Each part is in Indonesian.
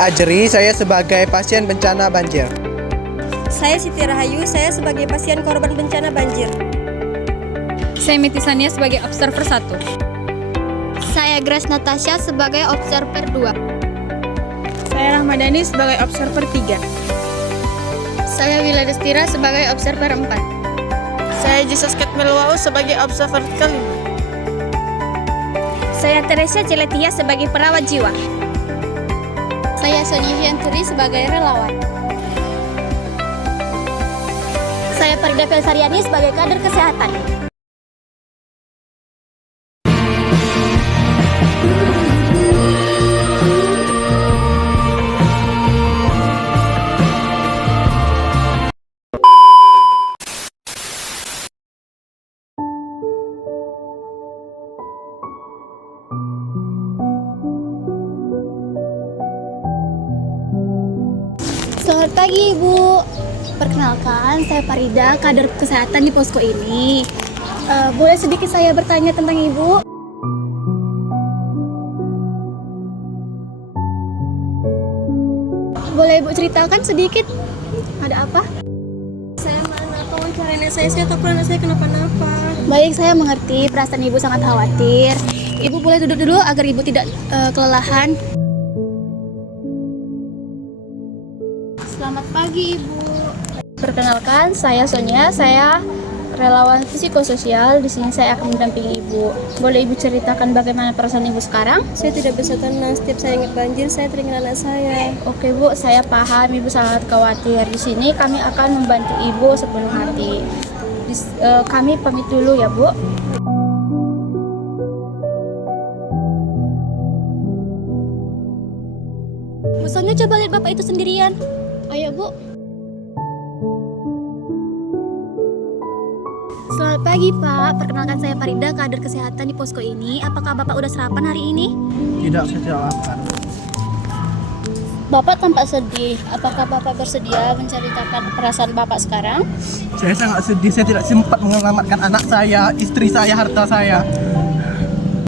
Ajri, saya sebagai pasien bencana banjir. Saya Siti Rahayu, saya sebagai pasien korban bencana banjir. Saya Metisania sebagai observer 1. Saya Grace Natasha sebagai observer 2. Saya Rahmadani sebagai observer 3. Saya Wila Destira sebagai observer 4. Saya Jesus Ketmelwau sebagai observer kelima. Saya Teresia Celetia sebagai perawat jiwa. Saya Sonia Hianturi sebagai relawan. Saya Farida Felsariani sebagai kader kesehatan. Selamat pagi Ibu. Perkenalkan, saya Farida, kader kesehatan di posko ini. Boleh sedikit saya bertanya tentang Ibu? Boleh Ibu ceritakan sedikit? Ada apa? Saya mana tolong cari anak saya takut anak saya kenapa-napa. Baik, saya mengerti perasaan Ibu sangat khawatir. Ibu boleh duduk dulu agar Ibu tidak kelelahan. Selamat pagi Ibu. Perkenalkan, saya Sonia. Saya relawan psikososial. Di sini saya akan mendampingi Ibu. Boleh Ibu ceritakan bagaimana perasaan Ibu sekarang? Saya tidak bisa tenang setiap saya ingat banjir, saya teringat anak saya. Oke Bu, saya paham Ibu sangat khawatir. Di sini kami akan membantu Ibu sepenuh hati. Kami pamit dulu ya Bu. Bu Sonia, coba lihat Bapak itu sendirian. Ayo Bu. Selamat pagi Pak, perkenalkan saya Farida, kader kesehatan di posko ini. Apakah Bapak udah sarapan hari ini? Tidak, saya tidak lapar. Bapak tampak sedih. Apakah Bapak bersedia menceritakan perasaan Bapak sekarang? Saya sangat sedih, saya tidak sempat menyelamatkan anak saya, istri saya, harta saya.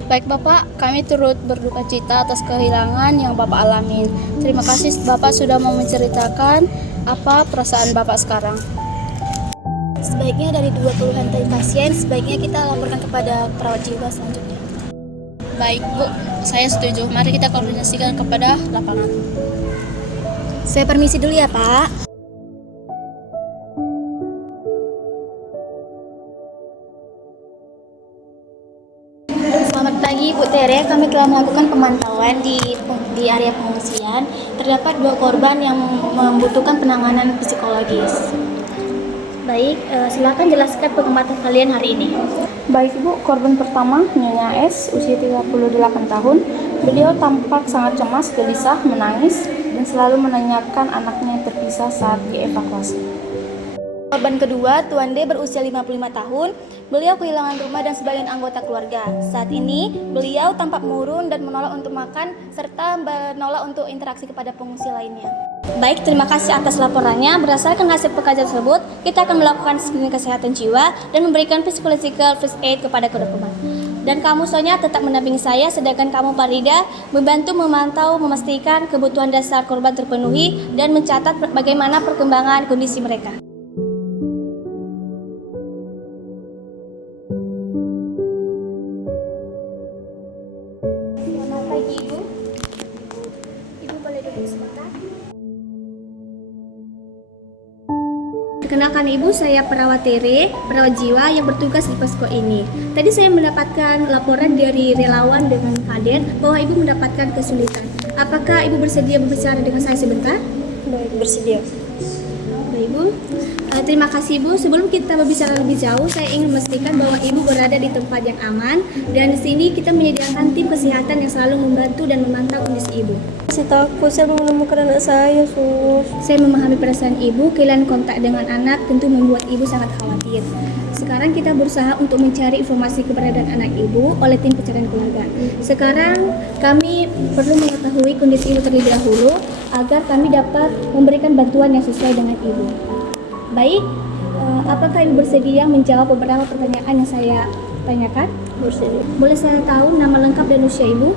Baik Bapak, kami turut berduka cita atas kehilangan yang Bapak alamin. Terima kasih Bapak sudah mau menceritakan apa perasaan Bapak sekarang. Sebaiknya dari 20-an tadi pasien, sebaiknya kita laporkan kepada perawat jiwa selanjutnya. Baik Bu, saya setuju. Mari kita koordinasikan kepada lapangan. Saya permisi dulu ya Pak. Selamat pagi Bu Tere, kami telah melakukan pemantauan di area pengungsian. Terdapat 2 korban yang membutuhkan penanganan psikologis. Baik, silakan jelaskan pengamatan kalian hari ini. Baik Bu, korban pertama Nyonya S, usia 38 tahun. Beliau tampak sangat cemas, gelisah, menangis, dan selalu menanyakan anaknya yang terpisah saat dievakuasi. Korban kedua, Tuan D berusia 55 tahun. Beliau kehilangan rumah dan sebagian anggota keluarga. Saat ini, beliau tampak murung dan menolak untuk makan, serta menolak untuk interaksi kepada pengungsi lainnya. Baik, terima kasih atas laporannya. Berdasarkan hasil pekajian tersebut, kita akan melakukan screening kesehatan jiwa dan memberikan psychological first aid kepada korban. Dan kamu Sonia tetap mendampingi saya, sedangkan kamu Farida membantu memantau, memastikan kebutuhan dasar korban terpenuhi dan mencatat bagaimana perkembangan kondisi mereka. Selamat pagi Ibu. Ibu boleh duduk sebentar. Perkenalkan Ibu, saya perawat Tere, perawat jiwa yang bertugas di posko ini. Tadi saya mendapatkan laporan dari relawan dengan kader bahwa Ibu mendapatkan kesulitan. Apakah Ibu bersedia berbicara dengan saya sebentar? Baik, bersedia. Baik Ibu, terima kasih Ibu. Sebelum kita berbicara lebih jauh, saya ingin memastikan bahwa Ibu berada di tempat yang aman. Dan di sini kita menyediakan tim kesehatan yang selalu membantu dan memantau kondisi Ibu. Saya takut, saya belum menemukan anak saya, Sus. Saya memahami perasaan Ibu, kehilangan kontak dengan anak tentu membuat Ibu sangat khawatir. Sekarang kita berusaha untuk mencari informasi keberadaan anak Ibu oleh tim pencarian keluarga. Sekarang kami perlu mengetahui kondisi Ibu terlebih dahulu agar kami dapat memberikan bantuan yang sesuai dengan Ibu. Baik, apakah Ibu bersedia menjawab beberapa pertanyaan yang saya tanyakan? Bersedia. Boleh saya tahu nama lengkap dan usia Ibu?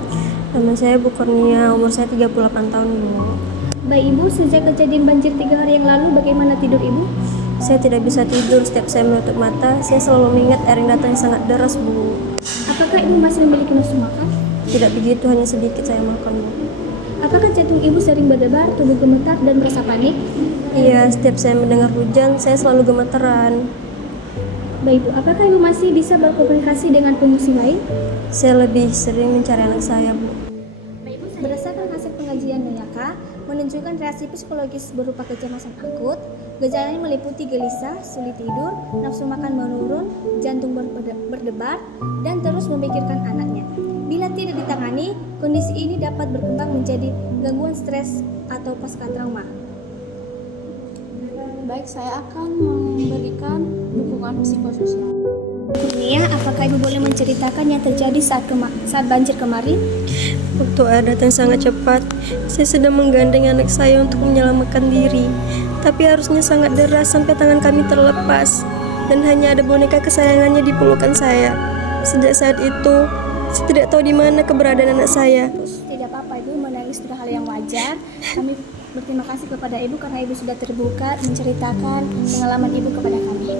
Nama saya Bu Kurnia, umur saya 38 tahun, Bu. Baik Ibu, sejak kejadian banjir 3 hari yang lalu, bagaimana tidur Ibu? Saya tidak bisa tidur, setiap saya menutup mata, saya selalu mengingat air yang datang yang sangat deras, Bu. Apakah Ibu masih memiliki nafsu makan? Tidak begitu, hanya sedikit saya makan, Bu. Apakah jantung Ibu sering berdebar, tubuh gemetar, dan merasa panik? Iya, setiap saya mendengar hujan, saya selalu gemeteran. Baik Bu, apakah Ibu masih bisa berkomunikasi dengan pengungsi lain? Saya lebih sering mencari anak saya, Bu. Berdasarkan hasil pengajian Nyonya menunjukkan reaksi psikologis berupa kecemasan akut, gejalanya meliputi gelisah, sulit tidur, nafsu makan menurun, jantung berdebar, dan terus memikirkan anaknya. Bila tidak ditangani, kondisi ini dapat berkembang menjadi gangguan stres atau pasca trauma. Baik, saya akan memberikan dukungan psikososial. Kurnia, apakah Ibu boleh menceritakan yang terjadi saat banjir kemarin? Waktu air datang sangat cepat, saya sedang menggandeng anak saya untuk menyelamatkan diri. Tapi arusnya sangat deras sampai tangan kami terlepas, dan hanya ada boneka kesayangannya di pelukan saya. Sejak saat itu, saya tidak tahu di mana keberadaan anak saya. Tidak apa-apa Ibu, menangis sudah hal yang wajar. Kami berterima kasih kepada Ibu karena Ibu sudah terbuka menceritakan pengalaman Ibu kepada kami.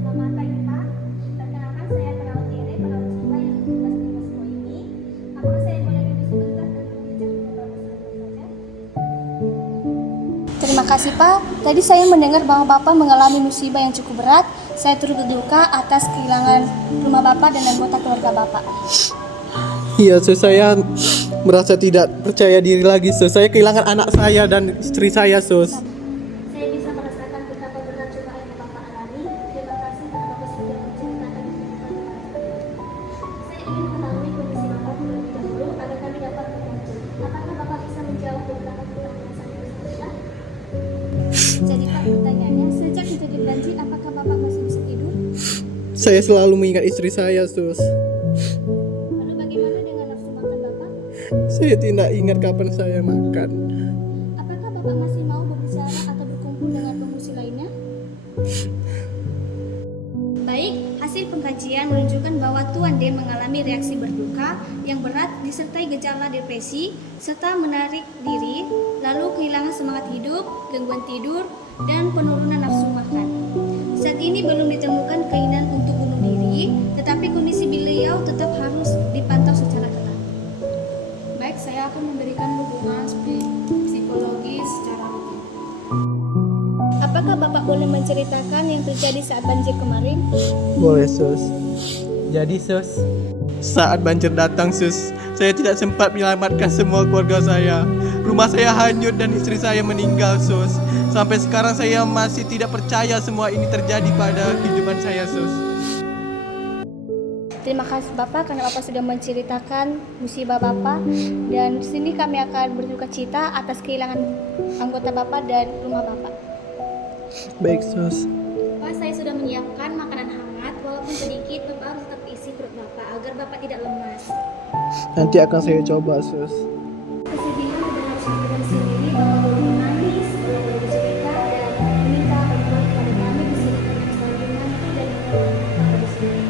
Selamat pagi Pak. Perkenalkan saya perawat Tere, perawat jiwa yang bertugas di posko ini. Apakah saya boleh duduk sebentar dan berbicara beberapa saja? Terima kasih Pak. Tadi saya mendengar bahwa Bapak mengalami musibah yang cukup berat. Saya turut berduka atas kehilangan rumah Bapak dan anggota keluarga Bapak. Iya, sus, saya merasa tidak percaya diri lagi, sus. Saya kehilangan anak saya dan istri saya, sus. Saya bisa merasakan betapa berat cobaan yang Bapak alami. Terima kasih karena Bapak sudah menceritakan kehidupan Bapak. Saya ingin mengetahui kondisi Bapak terlebih dahulu agar kami dapat membantu. Apakah Bapak bisa menjawab beberapa pertanyaan saya bersama? Jadi Pak, pertanyaannya, sejak kejadian banjir, apakah Bapak masih bisa tidur? Saya selalu mengingat istri saya, sus. Lalu bagaimana dengan nafsu makan Bapak? Saya tidak ingat kapan saya makan. Apakah Bapak masih mau berbicara atau berkumpul dengan pengungsi lainnya? Baik, hasil pengkajian menunjukkan bahwa Tuan D mengalami reaksi berduka yang berat disertai gejala depresi serta menarik diri, lalu kehilangan semangat hidup, gangguan tidur, dan penurunan nafsu makan. Saat ini belum ditemukan keinginan untuk bunuh diri, tetapi kondisi beliau tetap harus dipantau secara ketat. Baik, saya akan memberikan dukungan psikologis secara rutin. Apakah Bapak boleh menceritakan yang terjadi saat banjir kemarin? Boleh, sus. Jadi, sus, saat banjir datang, sus, saya tidak sempat menyelamatkan semua keluarga saya. Rumah saya hanyut dan istri saya meninggal, sus. Sampai sekarang saya masih tidak percaya semua ini terjadi pada kehidupan saya, sus. Terima kasih Bapak karena Bapak sudah menceritakan musibah Bapak, dan di sini kami akan berduka cita atas kehilangan anggota Bapak dan rumah Bapak. Baik, sus. Pak, saya sudah menyiapkan makanan hangat, walaupun sedikit, Bapak harus tetap isi perut Bapak agar Bapak tidak lemas. Nanti akan saya coba, sus. Kesedihan dan harus dipendam sendiri, Bapak boleh menangis, boleh bercerita, dan meminta bantuan kepada kami di sini kami selalu menanti dan menolong Bapak di sini.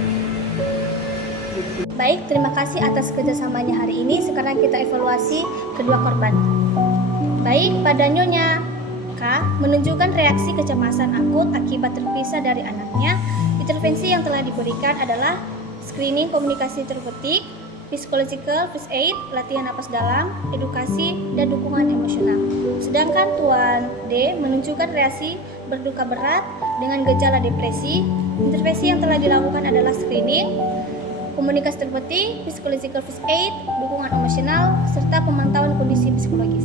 Baik, terima kasih atas kerjasamanya hari ini. Sekarang kita evaluasi kedua korban. Baik, pada Nyonya K menunjukkan reaksi kecemasan akut akibat terpisah dari anaknya. Intervensi yang telah diberikan adalah screening komunikasi terpetik, psychological first aid, latihan napas dalam, edukasi, dan dukungan emosional. Sedangkan Tuan D menunjukkan reaksi berduka berat dengan gejala depresi. Intervensi yang telah dilakukan adalah screening, komunikasi terpetik, psychological first aid, dukungan emosional, serta pemantauan kondisi psikologis.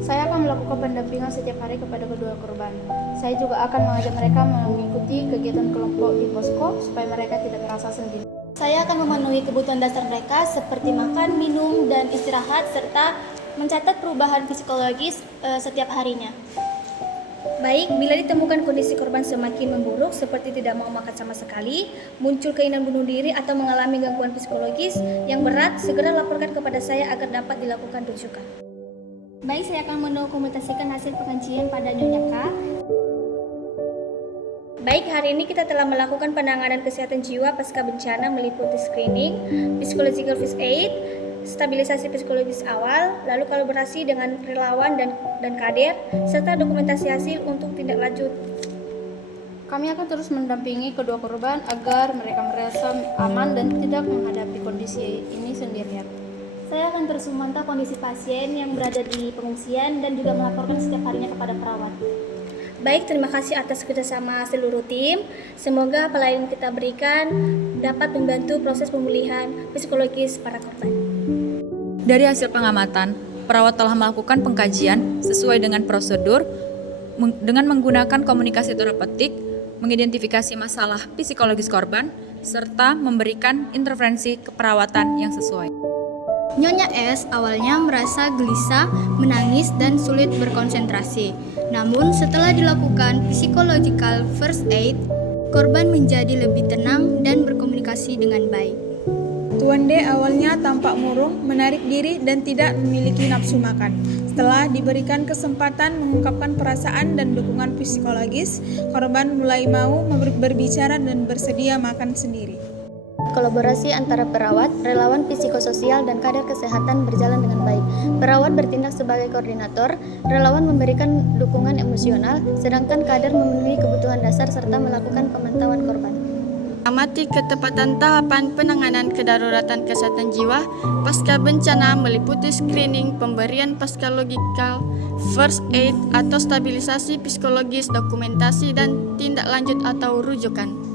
Saya akan melakukan pendampingan setiap hari kepada kedua korban. Saya juga akan mengajak mereka mengikuti kegiatan kelompok di posko supaya mereka tidak merasa sendiri. Saya akan memenuhi kebutuhan dasar mereka seperti makan, minum, dan istirahat, serta mencatat perubahan psikologis setiap harinya. Baik, bila ditemukan kondisi korban semakin memburuk seperti tidak mau makan sama sekali, muncul keinginan bunuh diri atau mengalami gangguan psikologis yang berat, segera laporkan kepada saya agar dapat dilakukan rujukan. Baik, saya akan mendokumentasikan hasil pengajian pada Nyonya K. Baik, hari ini kita telah melakukan penanganan kesehatan jiwa pasca bencana meliputi screening, psychological first aid, stabilisasi psikologis awal, lalu kolaborasi dengan relawan dan kader, serta dokumentasi hasil untuk tindak lanjut. Kami akan terus mendampingi kedua korban agar mereka merasa aman dan tidak menghadapi kondisi ini sendirian. Saya akan terus memantau kondisi pasien yang berada di pengungsian dan juga melaporkan setiap harinya kepada perawat. Baik, terima kasih atas kerjasama seluruh tim. Semoga pelayanan kita berikan dapat membantu proses pemulihan psikologis para korban. Dari hasil pengamatan, perawat telah melakukan pengkajian sesuai dengan prosedur dengan menggunakan komunikasi terapeutik, mengidentifikasi masalah psikologis korban, serta memberikan intervensi keperawatan yang sesuai. Nyonya S awalnya merasa gelisah, menangis, dan sulit berkonsentrasi. Namun setelah dilakukan psychological first aid, korban menjadi lebih tenang dan berkomunikasi dengan baik. Tuan D awalnya tampak murung, menarik diri, dan tidak memiliki nafsu makan. Setelah diberikan kesempatan mengungkapkan perasaan dan dukungan psikologis, korban mulai mau berbicara dan bersedia makan sendiri. Kolaborasi antara perawat, relawan psikososial, dan kader kesehatan berjalan dengan baik. Perawat bertindak sebagai koordinator, relawan memberikan dukungan emosional, sedangkan kader memenuhi kebutuhan dasar serta melakukan pemantauan korban. Amati ketepatan tahapan penanganan kedaruratan kesehatan jiwa pasca bencana meliputi screening, pemberian psychological first aid atau stabilisasi psikologis, dokumentasi, dan tindak lanjut atau rujukan.